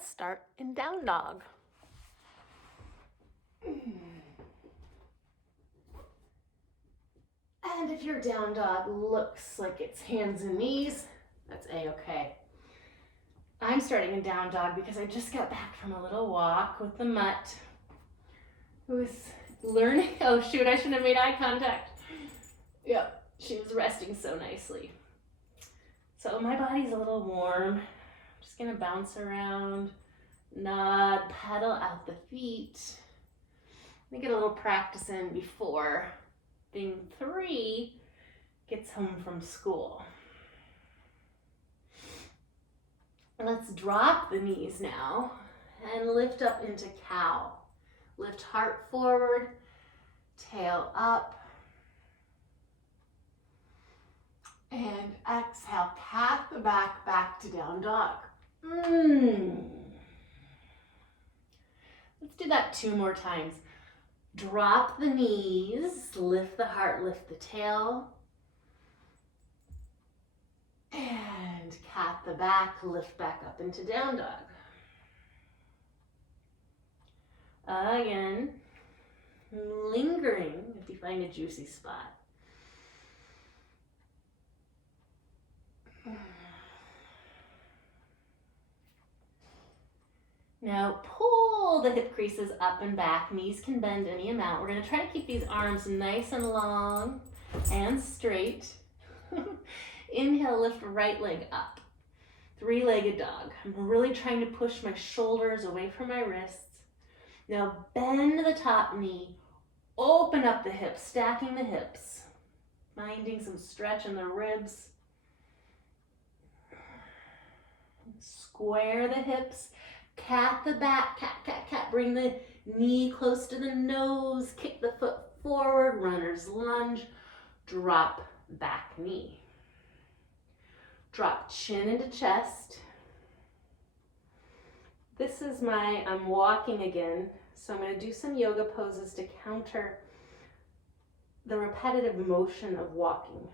Let's start in down dog. And if your down dog looks like it's hands and knees, that's a-okay. I'm starting in down dog because I just got back from a little walk with the mutt who was learning. Oh shoot, I shouldn't have made eye contact. Yep, she was resting so nicely. So my body's a little warm. I'm just gonna bounce around, nod, pedal out the feet. Let me get a little practice in before thing 3 gets home from school. Let's drop the knees now and lift up into cow. Lift heart forward, tail up. And exhale, cat the back to down dog. Let's do that 2 more times. Drop the knees, lift the heart, lift the tail. And cat the back, lift back up into down dog. Again, lingering if you find a juicy spot. Now pull the hip creases up and back. Knees can bend any amount. We're going to try to keep these arms nice and long and straight. Inhale, lift right leg up. 3-legged dog. I'm really trying to push my shoulders away from my wrists. Now bend the top knee. Open up the hips, stacking the hips. Finding some stretch in the ribs. Square the hips. Cat the back, cat. Bring the knee close to the nose. Kick the foot forward. Runner's lunge. Drop back knee. Drop chin into chest. This is I'm walking again. So I'm going to do some yoga poses to counter the repetitive motion of walking.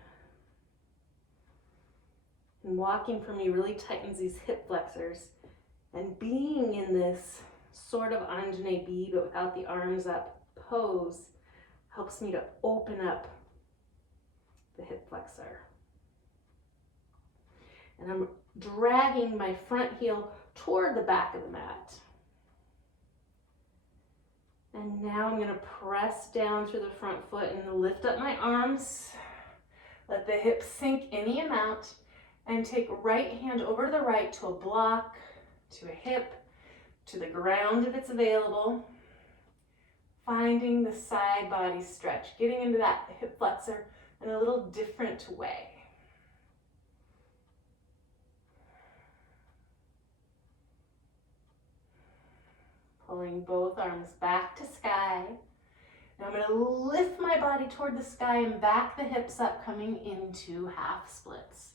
And walking for me really tightens these hip flexors. And being in this sort of Anjane B, but without the arms up pose, helps me to open up the hip flexor. And I'm dragging my front heel toward the back of the mat. And now I'm going to press down through the front foot and lift up my arms. Let the hips sink any amount and take right hand over to the right to a block, to a hip, to the ground if it's available. Finding the side body stretch, getting into that hip flexor in a little different way. Pulling both arms back to sky. Now I'm going to lift my body toward the sky and back the hips up, coming into half splits.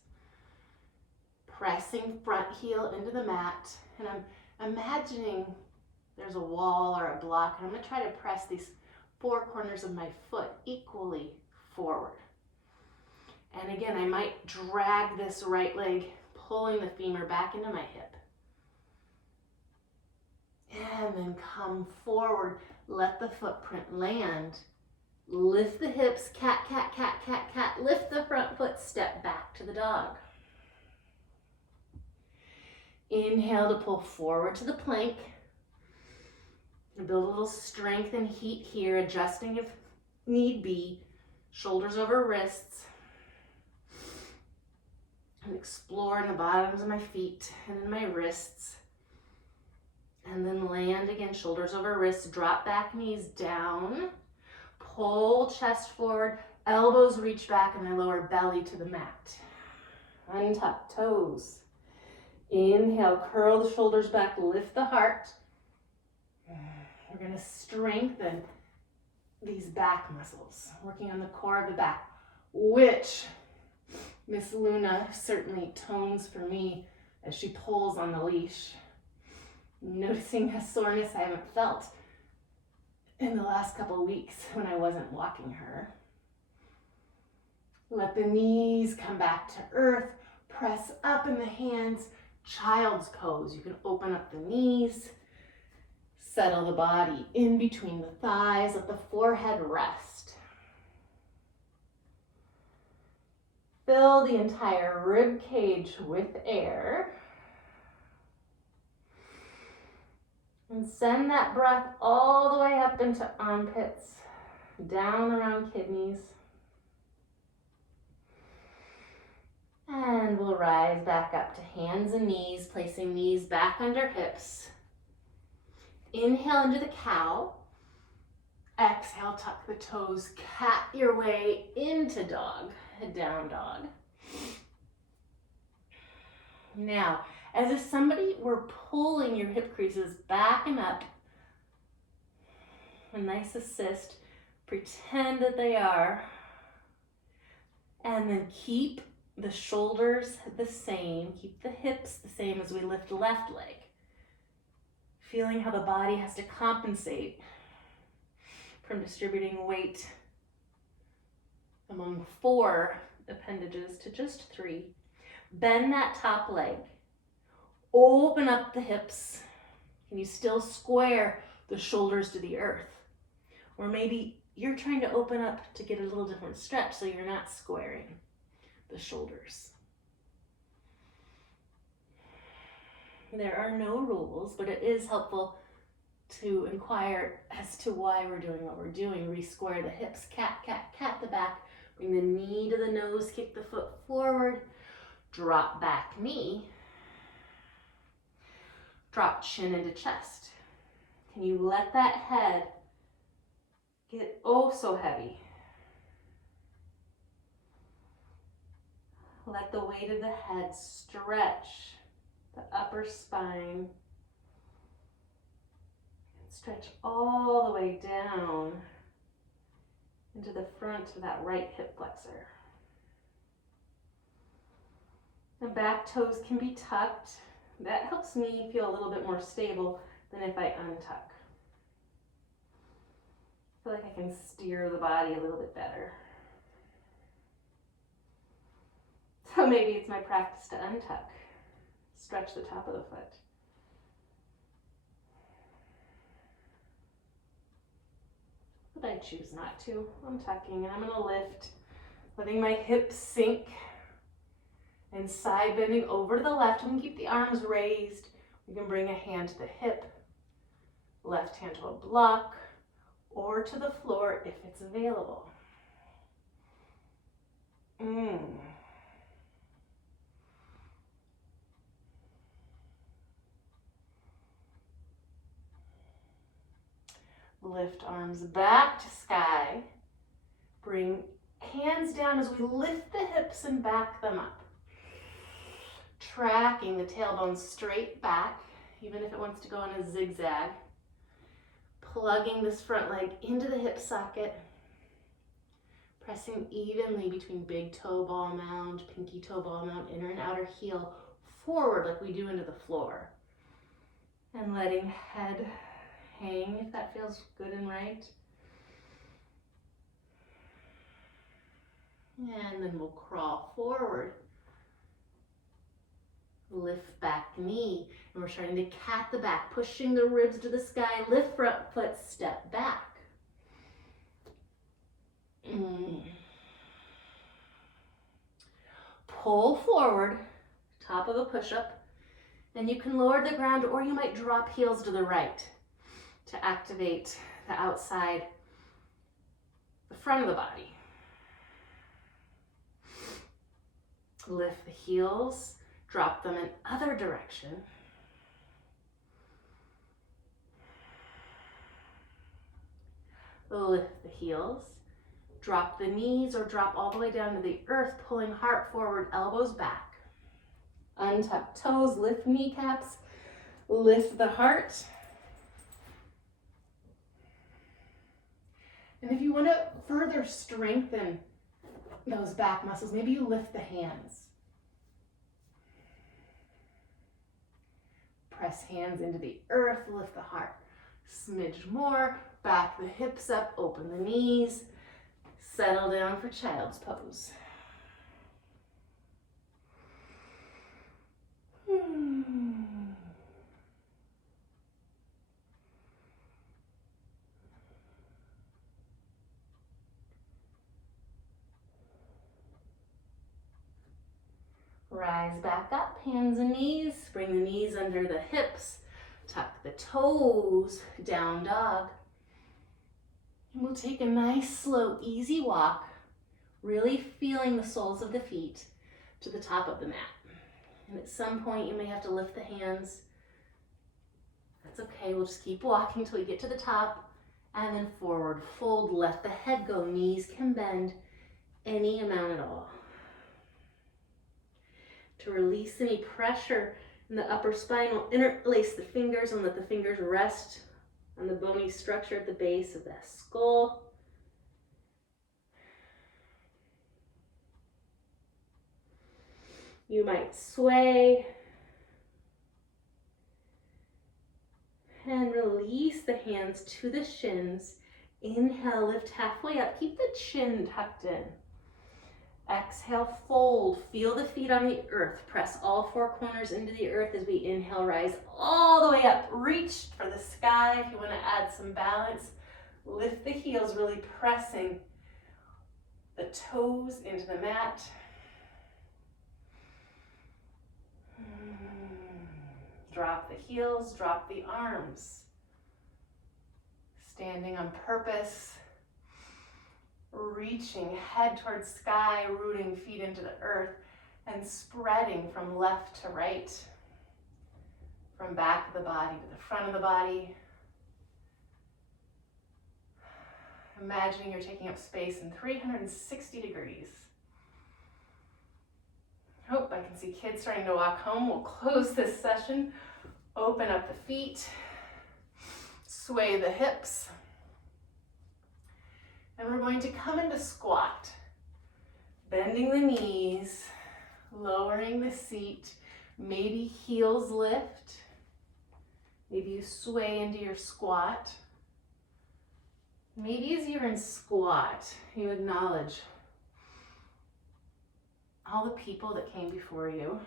Pressing front heel into the mat. And I'm imagining there's a wall or a block. And I'm going to try to press these 4 corners of my foot equally forward. And again, I might drag this right leg, pulling the femur back into my hip. And then come forward, let the footprint land. Lift the hips, cat. Lift the front foot, step back to the dog. Inhale to pull forward to the plank. And build a little strength and heat here, adjusting if need be. Shoulders over wrists. And explore in the bottoms of my feet and in my wrists. And then land again, shoulders over wrists, drop back, knees down, pull chest forward, elbows reach back, and I lower belly to the mat. Untuck toes. Inhale, curl the shoulders back, lift the heart. We're going to strengthen these back muscles, working on the core of the back, which Miss Luna certainly tones for me as she pulls on the leash. Noticing a soreness I haven't felt in the last couple of weeks when I wasn't walking her. Let the knees come back to earth. Press up in the hands. Child's pose. You can open up the knees, settle the body in between the thighs, let the forehead rest. Fill the entire rib cage with air. And send that breath all the way up into armpits, down around kidneys. And we'll rise back up to hands and knees, placing knees back under hips. Inhale into the cow. Exhale, tuck the toes, cat your way into dog, down dog. Now, as if somebody were pulling your hip creases back and up, a nice assist, pretend that they are, and then keep the shoulders the same, keep the hips the same as we lift the left leg. Feeling how the body has to compensate from distributing weight among 4 appendages to just 3. Bend that top leg. Open up the hips. Can you still square the shoulders to the earth? Or maybe you're trying to open up to get a little different stretch so you're not squaring the shoulders. There are no rules, but it is helpful to inquire as to why we're doing what we're doing. Re-square the hips, cat, cat, cat the back. Bring the knee to the nose, kick the foot forward. Drop back knee. Drop chin into chest. Can you let that head get oh so heavy? Let the weight of the head stretch the upper spine. Stretch all the way down into the front of that right hip flexor. The back toes can be tucked. That helps me feel a little bit more stable than if I untuck. I feel like I can steer the body a little bit better. So maybe it's my practice to untuck. Stretch the top of the foot. But I choose not to. I'm tucking and I'm going to lift, letting my hips sink and side bending over to the left. We can keep the arms raised. We can bring a hand to the hip, left hand to a block, or to the floor if it's available. Lift arms back to sky. Bring hands down as we lift the hips and back them up. Tracking the tailbone straight back, even if it wants to go in a zigzag. Plugging this front leg into the hip socket. Pressing evenly between big toe ball mound, pinky toe ball mound, inner and outer heel forward like we do into the floor. And letting head hang if that feels good and right. And then we'll crawl forward. Lift back knee. And we're starting to cat the back, pushing the ribs to the sky. Lift front foot, step back. Pull forward, top of a push-up. And you can lower the ground or you might drop heels to the right to activate the outside, the front of the body. Lift the heels, drop them in other direction. Lift the heels, drop the knees or drop all the way down to the earth, pulling heart forward, elbows back. Untuck toes, lift kneecaps, lift the heart. And if you want to further strengthen those back muscles, maybe you lift the hands. Press hands into the earth, lift the heart. Smidge more, back the hips up, open the knees, settle down for child's pose. Rise back up, hands and knees. Bring the knees under the hips. Tuck the toes, down dog. And we'll take a nice, slow, easy walk, really feeling the soles of the feet to the top of the mat. And at some point, you may have to lift the hands. That's okay, we'll just keep walking till we get to the top, and then forward fold, let the head go. Knees can bend any amount at all. To release any pressure in the upper spine, we'll interlace the fingers and let the fingers rest on the bony structure at the base of the skull. You might sway and release the hands to the shins. Inhale, lift halfway up. Keep the chin tucked in. Exhale, fold. Feel the feet on the earth. Press all four corners into the earth as we inhale, rise all the way up. Reach for the sky if you want to add some balance. Lift the heels, really pressing the toes into the mat. Drop the heels, drop the arms. Standing on purpose. Reaching head towards sky, rooting feet into the earth, and spreading from left to right, from back of the body to the front of the body. Imagining you're taking up space in 360 degrees. Oh, I can see kids starting to walk home. We'll close this session. Open up the feet, sway the hips. And we're going to come into squat, bending the knees, lowering the seat, maybe heels lift, maybe you sway into your squat. Maybe as you're in squat, you acknowledge all the people that came before you,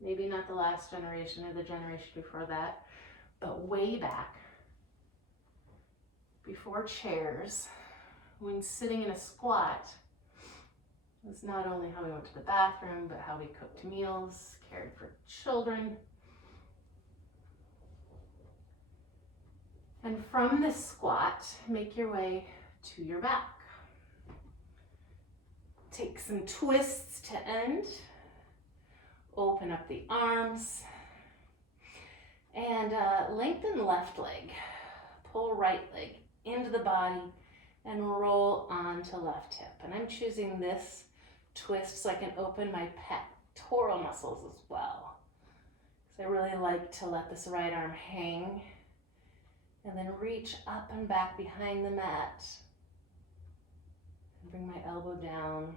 maybe not the last generation or the generation before that, but way back, before chairs, when sitting in a squat, it's not only how we went to the bathroom, but how we cooked meals, cared for children. And from this squat, make your way to your back. Take some twists to end. Open up the arms. And lengthen left leg. Pull right leg into the body and roll onto left hip. And I'm choosing this twist so I can open my pectoral muscles as well. So I really like to let this right arm hang and then reach up and back behind the mat and bring my elbow down.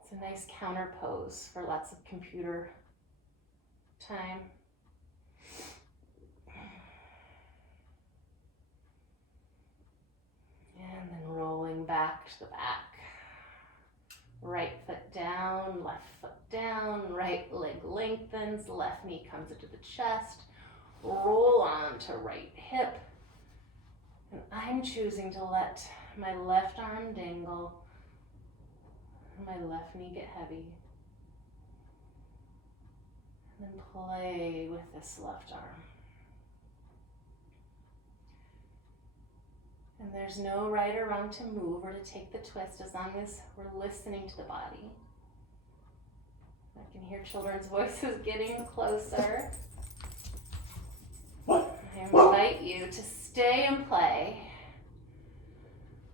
It's a nice counter pose for lots of computer time. And then rolling back to the back. Right foot down, left foot down, right leg lengthens, left knee comes into the chest. Roll on to right hip. And I'm choosing to let my left arm dangle and my left knee get heavy. And then play with this left arm. And there's no right or wrong to move or to take the twist as long as we're listening to the body. I can hear children's voices getting closer. I invite you to stay and play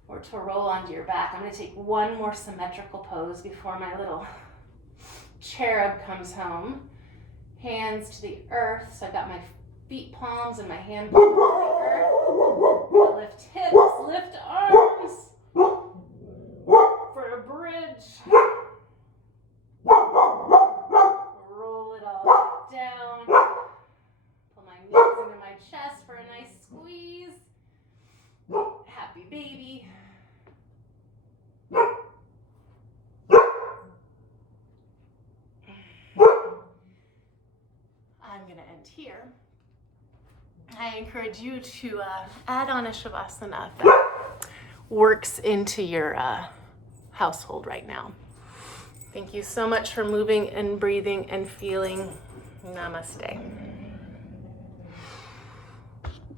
or to roll onto your back. I'm going to take one more symmetrical pose before my little cherub comes home. Hands to the earth. So I've got my feet palms and my hand palms to the earth. Lift hips, lift arms for a bridge. Roll it all down. Pull my knees into my chest for a nice squeeze. Happy baby. I'm going to end here. I encourage you to add on a Shavasana that works into your household right now. Thank you so much for moving and breathing and feeling. Namaste.